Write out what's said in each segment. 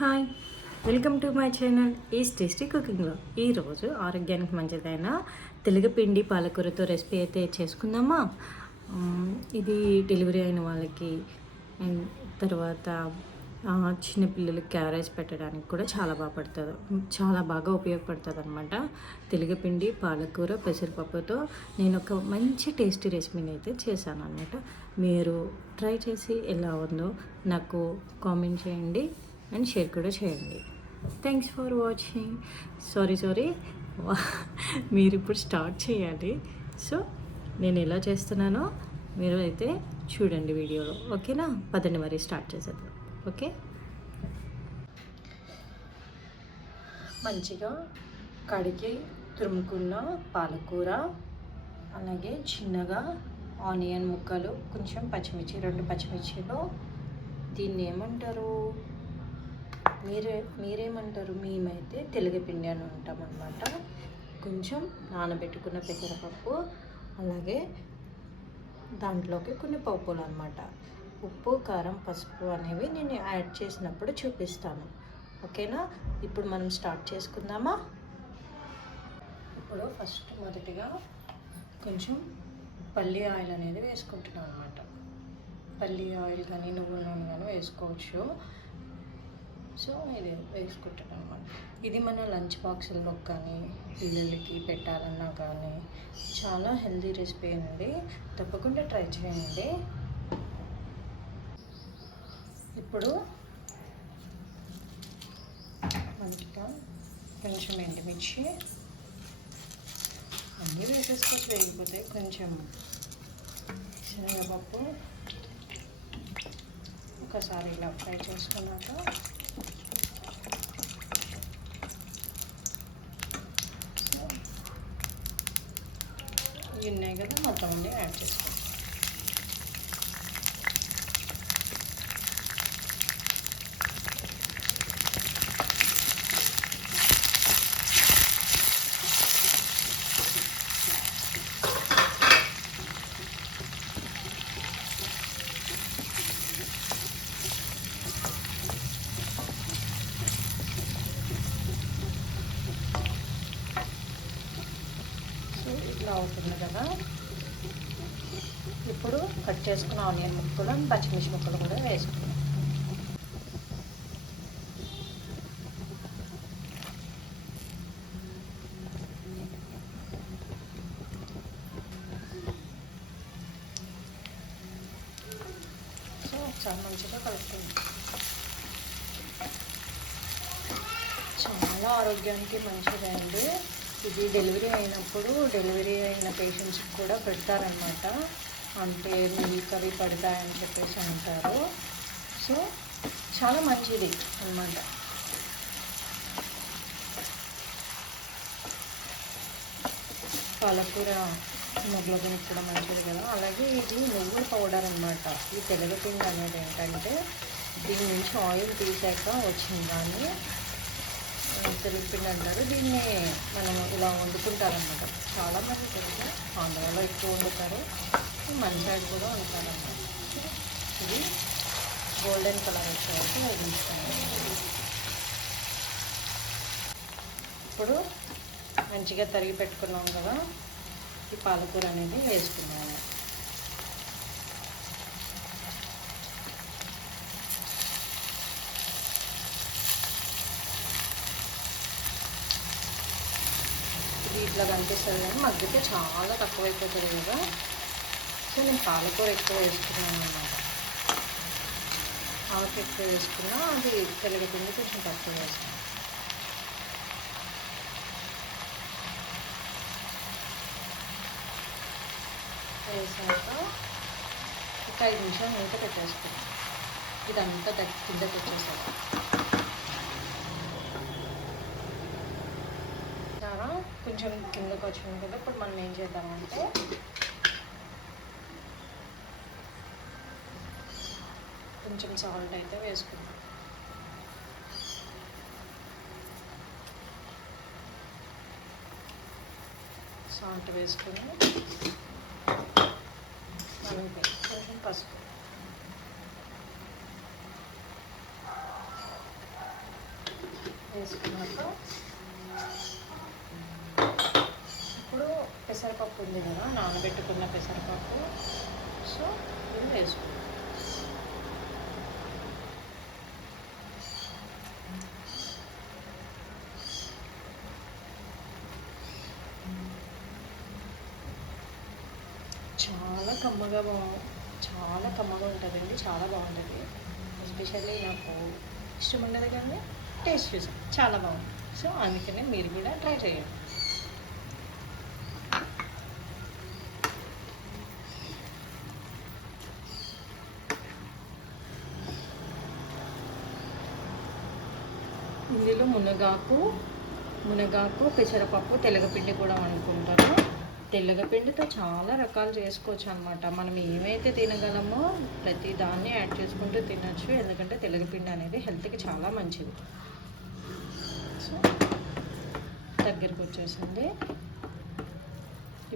Hi, welcome to my channel is tasty కుకింగ్లో. ఈరోజు ఆరోగ్యానికి మంచిదైన తెలగపిండి పాలకూరతో రెసిపీ అయితే చేసుకుందామా. ఇది డెలివరీ అయిన వాళ్ళకి అండ్ తర్వాత చిన్నపిల్లలకి క్యారేజ్ పెట్టడానికి కూడా చాలా బాగా పడుతుంది, చాలా బాగా ఉపయోగపడుతుంది అనమాట. తెలగపిండి పాలకూర పెసరపప్పుతో నేను ఒక మంచి టేస్టీ రెసిపీని అయితే చేశాను అనమాట. మీరు ట్రై చేసి ఎలా ఉందో నాకు కామెంట్ చేయండి అండ్ షేర్ కూడా చేయండి. Thanks for watching. సారీ మీరు ఇప్పుడు స్టార్ట్ చేయాలి. సో నేను ఎలా చేస్తున్నానో మీరు అయితే చూడండి వీడియోలో, ఓకేనా? పదండి మరి స్టార్ట్ చేసేద్దాం. ఓకే, మంచిగా కడిగి తురుముకున్న పాలకూర, అలాగే చిన్నగా ఆనియన్ ముక్కలు, కొంచెం పచ్చిమిర్చి, 2 పచ్చిమిర్చిలు. దీన్ని ఏమంటారు, మీరేమంటారు? మేమైతే తెలగపిండి అని ఉంటామన్నమాట. కొంచెం నానబెట్టుకున్న పెసరపప్పు, అలాగే దాంట్లోకి కొన్ని పప్పులు అనమాట. ఉప్పు, కారం, పసుపు అనేవి నేను యాడ్ చేసినప్పుడు చూపిస్తాను, ఓకేనా? ఇప్పుడు మనం స్టార్ట్ చేసుకుందామా. ఇప్పుడు మొదటిగా కొంచెం పల్లి ఆయిల్ అనేది వేసుకుంటున్నాను అనమాట. పల్లి ఆయిల్ కానీ నువ్వుల నూనె కానీ వేసుకోవచ్చు. సో ఇది వేసుకుంటాను అనమాట. ఇది మన లంచ్ బాక్సుల్లో కానీ పిల్లలకి పెట్టాలన్నా కానీ చాలా హెల్తీ రెసిపీ అండి, తప్పకుండా ట్రై చేయండి. ఇప్పుడు మంచిగా కొంచెం ఎండుమిర్చి అన్నీ వేసేసుకోవచ్చు, వేగిపోతే కొంచెం శనగపప్పు ఒకసారి ఇలా ఫ్రై చేసుకున్నాక ఇవి ఉన్నాయి కదా, మొత్తం అన్నీ యాడ్ చేసుకోండి. ఇలా అవుతుంది కదా. ఇప్పుడు కట్ చేసుకున్న ఆనియన్ ముక్కలు, పచ్చిమిర్చి ముక్కలు కూడా వేసుకున్నాం. సో ఒకసారి మంచిగా కలుపుతుంది. చాలా ఆరోగ్యానికి మంచిదండి. ఇది డెలివరీ అయిన పేషెంట్స్కి కూడా పెడతారనమాట. అంటే మిల్క్ అవి పడతాయని చెప్పేసి అంటారు. సో చాలా మంచిది అన్నమాట. పాలకూర హిమోగ్లోబిన్కి కూడా మంచిది కదా. అలాగే ఇది నువ్వుల పౌడర్ అనమాట. ఈ తెలగపిండి అనేది ఏంటంటే దీని నుంచి ఆయిల్ తీసాక వచ్చింది, కానీ తెలగపిండి అంటారు. దీన్ని మనం ఇలా వండుకుంటారనమాట. చాలామంది తెలుసు, ఆంధ్రాలో ఎక్కువ వండుతారు, మన సైడ్ కూడా వండుతారన్నమాట. ఇది గోల్డెన్ కలర్ వచ్చే వరకు వేయించుకోండి. ఇప్పుడు మంచిగా తరిగి పెట్టుకున్నాం కదా, ఈ పాలకూర అనేది వేసుకున్నాము. ఇట్లా కనిపిస్తుంది కానీ మగ్గితే చాలా తక్కువైపోతుంది కదా. సో నేను పాలకూర ఎక్కువ వేసుకున్నాను అన్నమాట. ఆకు ఎక్కువ వేసుకున్నా, అది తెలగపిండి కొంచెం తక్కువ వేసుకున్నాను. వేసాక ఒక 5 నిమిషాలు మూత పెట్టేసుకున్నాను. ఇదంతా కింద తెచ్చేసాను. కొంచెం కిందకు వచ్చింది కదా. ఇప్పుడు మనం ఏం చేద్దామంటే కొంచెం సాల్ట్ అయితే వేసుకుందాం. సాల్ట్ వేసుకొని మనం కొంచెం పసుపు వేసుకున్నాక ఇప్పుడు పెసరపప్పు ఉంది కదా, నానబెట్టుకున్న పెసరపప్పు. సో ఇది వేసుకున్నాం. చాలా కమ్మగా ఉంటుందండి, చాలా బాగుంటుంది. ఎస్పెషల్లీ నాకు ఇష్టం ఉండదు కానీ టేస్ట్ చూసాను చాలా బాగుంది. సో అందుకనే మీరు కూడా ట్రై చేయండి. ఇందులో మునగాకు, పెసరపప్పు, తెల్లగపిండి కూడా అనుకుంటాను. తెల్లగపిండితో చాలా రకాలు చేసుకోవచ్చు అనమాట. మనం ఏమైతే తినగలమో ప్రతి దాన్ని యాడ్ చేసుకుంటూ తినచ్చు. ఎందుకంటే తెల్లగపిండి అనేది హెల్త్కి చాలా మంచిది. సో దగ్గరికి వచ్చేసింది.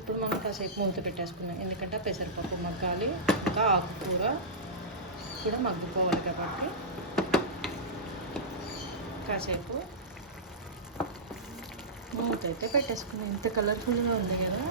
ఇప్పుడు మనం కాసేపు మూత పెట్టేసుకుందాం. ఎందుకంటే పెసరపప్పు మగ్గాలి, ఇంకా ఆకుకూర కూడా మగ్గిపోవాలి కాబట్టి కాసేపు మూత అయితే పెట్టేసుకున్నాం. ఇంత కలర్ఫుల్గా ఉంది కదా.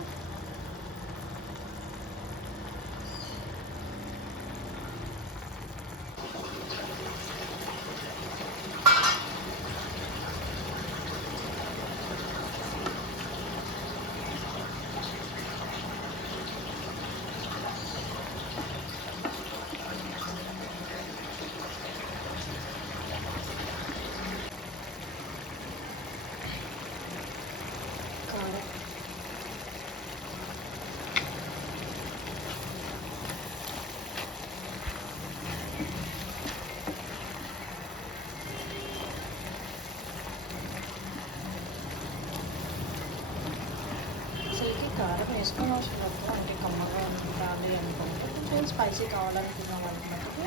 కారం వేసుకొని అవసరం లేదు. అంటే కమ్మగా ఉండాలి అనుకుంటే కొంచెం స్పైసీ కావాలనుకున్న వాళ్ళకి మటుకు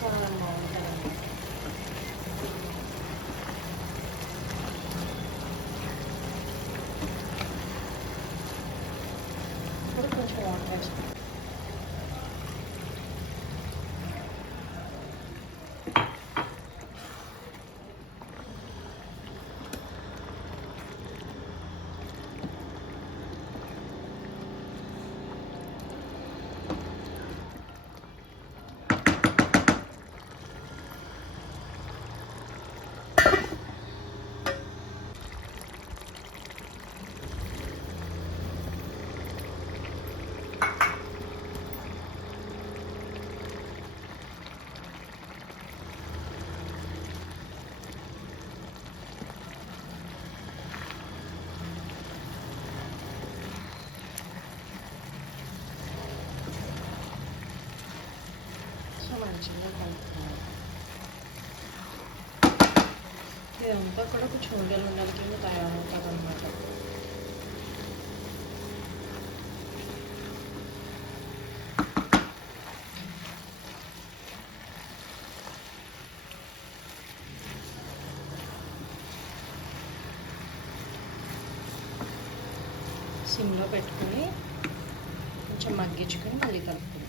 కారం బాగుంటుందండి. ఇప్పుడు కొంచెం వాటర్ వేసుకుంటాం. మంచిగా కలుపుతున్నాను. ఇదంతా కూడా కొంచెం ఉండలు కింద తయారవుతుంది అన్నమాట. సిమ్లో పెట్టుకుని కొంచెం మగ్గించుకొని మళ్ళీ కలుపుకుందాం.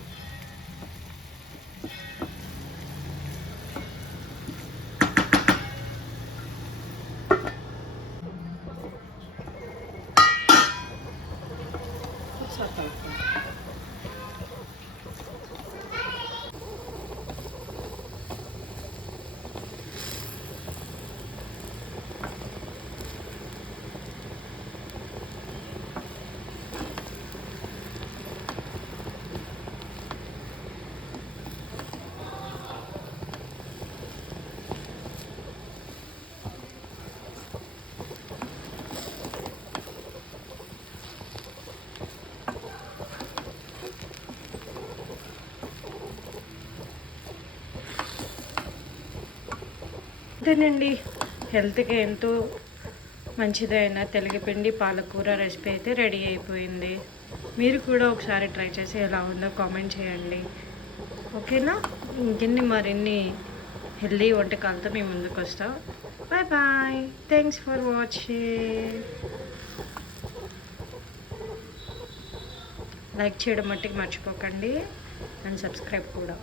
అంతేనండి, హెల్త్కి ఎంతో మంచిదైన తెల్లపిండి పాలకూర రెసిపీ అయితే రెడీ అయిపోయింది. మీరు కూడా ఒకసారి ట్రై చేసి ఎలా ఉందో కామెంట్ చేయండి. ఓకేనా? మరిన్ని హెల్దీ వంటకాలతో మేము ముందుకు వస్తాం. Bye bye. Thanks for watching. Like చేయడం మట్టికి మర్చిపోకండి అండ్ సబ్స్క్రైబ్ కూడా.